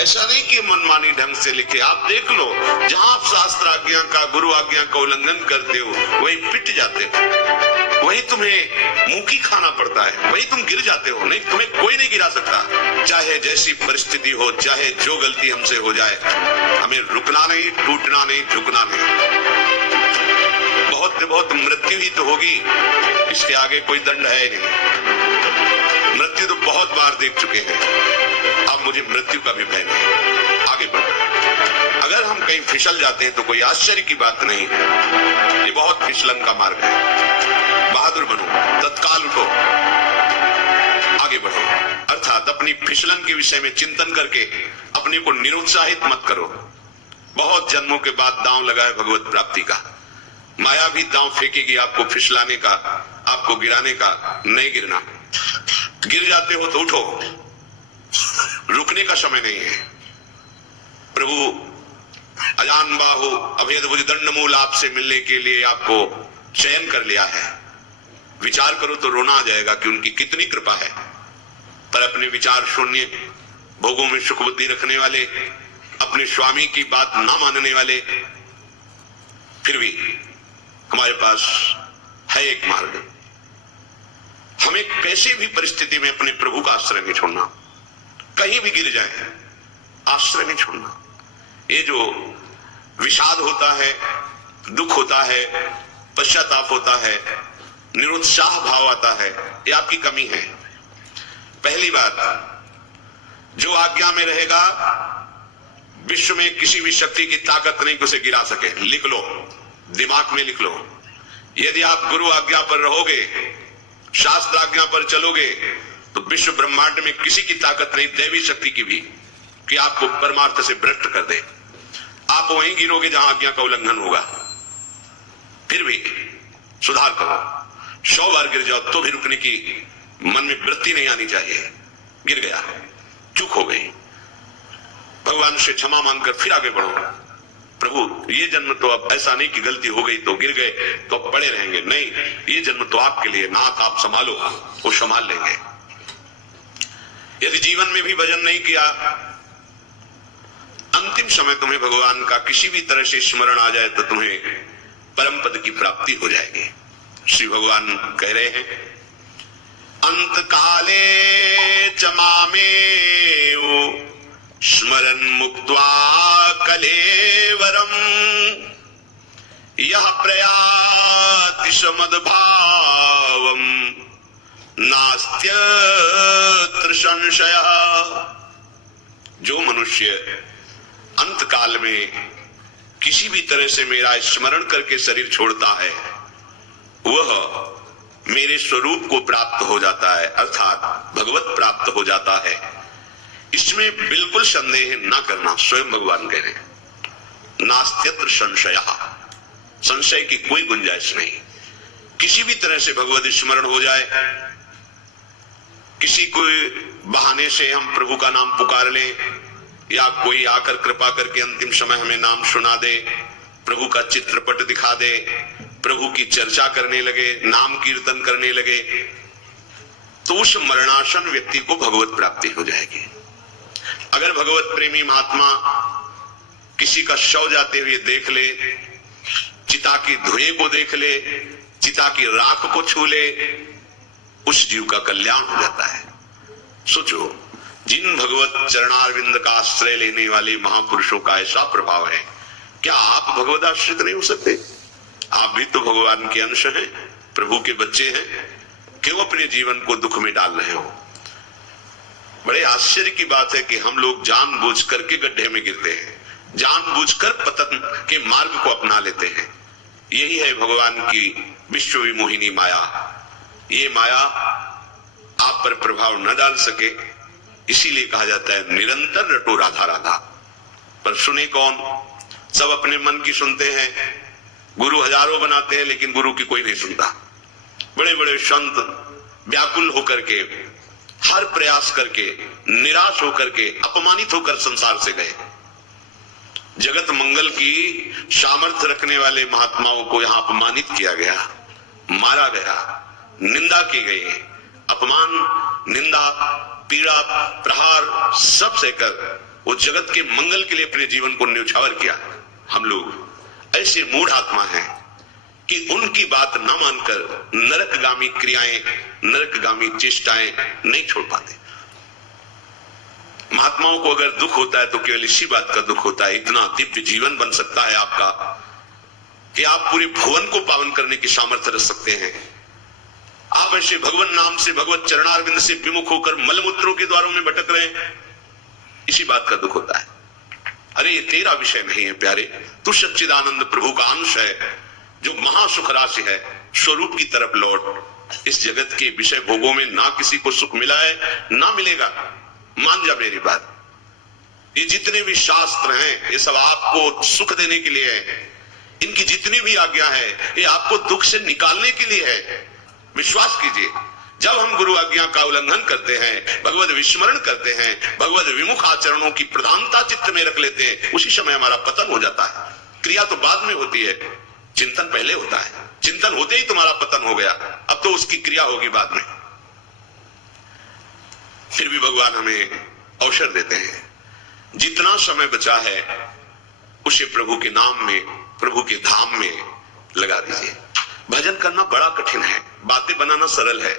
ऐसा नहीं कि मनमानी ढंग से लिखे। आप देख लो, जहां आप शास्त्र आज्ञा का, गुरु आज्ञा का उल्लंघन करते हो, वही पिट जाते हो, वही तुम्हें मुंह की खाना पड़ता है, वही तुम गिर जाते हो। नहीं, तुम्हें कोई नहीं गिरा सकता। चाहे जैसी परिस्थिति हो, चाहे जो गलती हमसे हो जाए, हमें रुकना नहीं, टूटना नहीं, झुकना नहीं। बहुत मृत्यु ही तो होगी, इसके आगे कोई दंड है नहीं। मृत्यु तो बहुत बार देख चुके हैं, अब मुझे मृत्यु का भी भय नहीं। आगे बढ़ो। अगर हम कहीं फिसल जाते हैं तो कोई आश्चर्य की बात नहीं है, ये बहुत फिसलन का मार्ग है। बहादुर बनो, तत्काल उठो, आगे बढ़ो। अर्थात अपनी फिसलन के विषय में चिंतन करके अपने को निरुत्साहित मत करो। बहुत जन्मों के बाद दांव लगा है भगवत प्राप्ति का। माया भी दांव फेंकेगी आपको फिसलाने का, आपको गिराने का। नहीं गिरना। गिर जाते हो तो उठो, रुकने का समय नहीं है। प्रभु अजान बाहु अभेद भुज दंड मूल आपसे मिलने के लिए आपको चयन कर लिया है। विचार करो तो रोना आ जाएगा कि उनकी कितनी कृपा है। पर अपने विचार शून्य, भोगों में सुख बुद्धि रखने वाले, अपने स्वामी की बात ना मानने वाले, फिर भी हमारे पास है एक मार्ग। हमें कैसे भी परिस्थिति में अपने प्रभु का आश्रय नहीं छोड़ना। कहीं भी गिर जाए, आश्रय नहीं छोड़ना। ये जो विषाद होता है, दुख होता है, पश्चाताप होता है, निरुत्साह भाव आता है, ये आपकी कमी है। पहली बात, जो आज्ञा में रहेगा, विश्व में किसी भी शक्ति की ताकत नहीं उसे गिरा सके। लिख लो, दिमाग में लिख लो। यदि आप गुरु आज्ञा पर रहोगे, शास्त्र आज्ञा पर चलोगे, तो विश्व ब्रह्मांड में किसी की ताकत नहीं, दैवी शक्ति की भी, कि आपको परमार्थ से भ्रष्ट कर दे। आप वहीं गिरोगे जहां आज्ञा का उल्लंघन होगा। फिर भी सुधार करो। 100 बार गिर जाओ तो भी रुकने की मन में वृत्ति नहीं आनी चाहिए। गिर गया, चूक हो गई, भगवान से क्षमा मांगकर फिर आगे बढ़ो। प्रभु ये जन्म तो अब ऐसा नहीं कि गलती हो गई तो गिर गए तो अब पड़े रहेंगे। नहीं, ये जन्म तो आपके लिए, नाथ आप संभालो, वो संभाल लेंगे। यदि जीवन में भी भजन नहीं किया, अंतिम समय तुम्हें भगवान का किसी भी तरह से स्मरण आ जाए तो तुम्हें परम पद की प्राप्ति हो जाएगी। श्री भगवान कह रहे हैं, अंत काले च मामेव स्मरन् मुक्त्वा कलेवरम यह प्रयाति समद्भावम नास्त्यत्र संशयः। जो मनुष्य अंत काल में किसी भी तरह से मेरा स्मरण करके शरीर छोड़ता है, वह मेरे स्वरूप को प्राप्त हो जाता है, अर्थात भगवत प्राप्त हो जाता है। इसमें बिल्कुल संदेह न करना। स्वयं भगवान कह रहे हैं, नास्त्यत्र संशयः, संशय की कोई गुंजाइश नहीं। किसी भी तरह से भगवत स्मरण हो जाए, किसी कोई बहाने से हम प्रभु का नाम पुकार लें, या कोई आकर कृपा करके अंतिम समय हमें नाम सुना दे, प्रभु का चित्रपट दिखा दे, प्रभु की चर्चा करने लगे, नाम कीर्तन करने लगे, तो उस मरणासन व्यक्ति को भगवत प्राप्ति हो जाएगी। अगर भगवत प्रेमी महात्मा किसी का शव जाते हुए देख ले, चिता की धुएं को देख ले, चिता की राख को छू ले, उस जीव का कल्याण हो जाता है। सोचो, जिन भगवत चरणारविंद का आश्रय लेने वाले महापुरुषों का ऐसा प्रभाव है, क्या आप भगवत आश्रित नहीं हो सकते? आप भी तो भगवान के अंश हैं, प्रभु के बच्चे हैं। क्यों अपने जीवन को दुख में डाल रहे हो? बड़े आश्चर्य की बात है कि हम लोग जानबूझ करके गड्ढे में गिरते हैं, जानबूझकर पतन के मार्ग को अपना लेते हैं। यही है भगवान की विश्व विमोहिनी माया। ये माया आप पर प्रभाव न डाल सके, इसीलिए कहा जाता है निरंतर रटो राधा राधा। पर सुने कौन? सब अपने मन की सुनते हैं। गुरु हजारों बनाते हैं, लेकिन गुरु की कोई नहीं सुनता। बड़े बड़े संत व्याकुल होकर के, हर प्रयास करके, निराश होकर के, अपमानित होकर संसार से गए। जगत मंगल की सामर्थ्य रखने वाले महात्माओं को यहां अपमानित किया गया, मारा गया, निंदा की गई। अपमान, निंदा, पीड़ा, प्रहार सब सहकर वो जगत के मंगल के लिए अपने जीवन को न्यौछावर किया। हम लोग ऐसे मूढ़ आत्मा हैं कि उनकी बात न मानकर नरकगामी क्रियाएं, नरकगामी चेष्टाएं नहीं छोड़ पाते। महात्माओं को अगर दुख होता है तो केवल इसी बात का दुख होता है, इतना दिव्य जीवन बन सकता है आपका कि आप पूरे भुवन को पावन करने की सामर्थ्य रख सकते हैं। आप ऐसे भगवान नाम से, भगवत चरणारविंद से विमुख होकर मलमूत्रों के द्वारों में भटक रहे हैं, इसी बात का दुख होता है। अरे ये तेरा विषय नहीं है प्यारे, तू सच्चिदानंद प्रभु का अंश है, जो महासुख राशि है। स्वरूप की तरफ लौट। इस जगत के विषय भोगों में ना किसी को सुख मिला है, ना मिलेगा, मान जा मेरी बात। ये जितने भी शास्त्र हैं ये सब आपको सुख देने के लिए है। इनकी जितनी भी आज्ञा है ये आपको दुख से निकालने के लिए है। विश्वास कीजिए, जब हम गुरु आज्ञा का उल्लंघन करते हैं, भगवत विस्मरण करते हैं, भगवत विमुख आचरणों की प्रधानता चित्त में रख लेते हैं, उसी समय हमारा पतन हो जाता है। क्रिया तो बाद में होती है, चिंतन पहले होता है। चिंतन होते ही तुम्हारा पतन हो गया, अब तो उसकी क्रिया होगी बाद में। फिर भी भगवान हमें अवसर देते हैं, जितना समय बचा है उसे प्रभु के नाम में, प्रभु के धाम में लगा दीजिए। भजन करना बड़ा कठिन है, बातें बनाना सरल है।